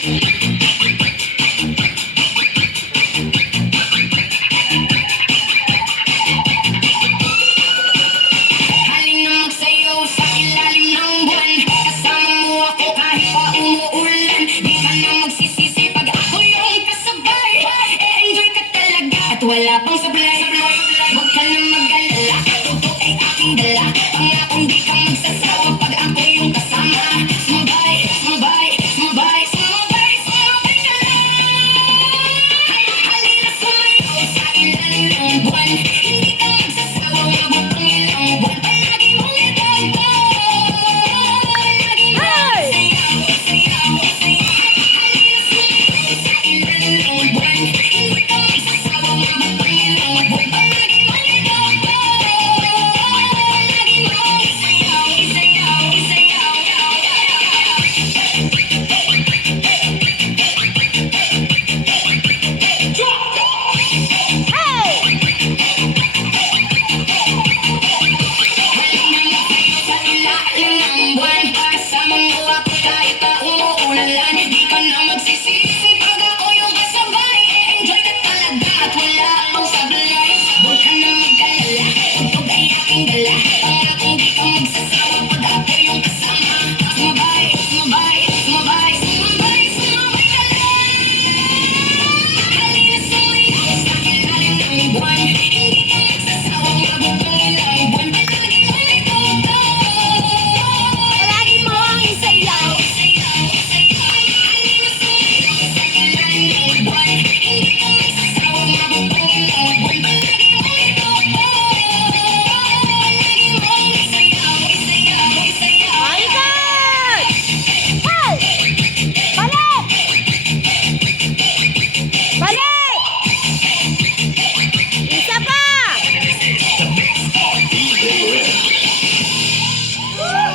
Halina magsayaw sa ilalim ng buwan. Kasama mo ako kahit pa umuulan. Di ka na magsisisi pag ako yung kasabay. E-enjoy ka talaga at wala pang sablay. Huwag ka na mag-alala, totoo ay aking dala. Pangakong di ka magsasawa pag ako yung kasama. Sumabay, sumabay, sumabay, sumabay, sumabay ka lang. Halina sumayaw sa ilalim ng buwan. Hindi ka magsasawa, umabot ang ilang buwan. Palagi mong idagdag, lagi mong isayaw, isayaw, isayaw. Halina sumayaw sa ilalim ng buwan. Hindi ka magsasawa, umabot ang ilang buwan. Palagi mong idagdag, lagi mong isayaw, isayaw, isayaw. Sa ilalim ng buwan, kasama mo ako kahit pa umuulan. Di ka na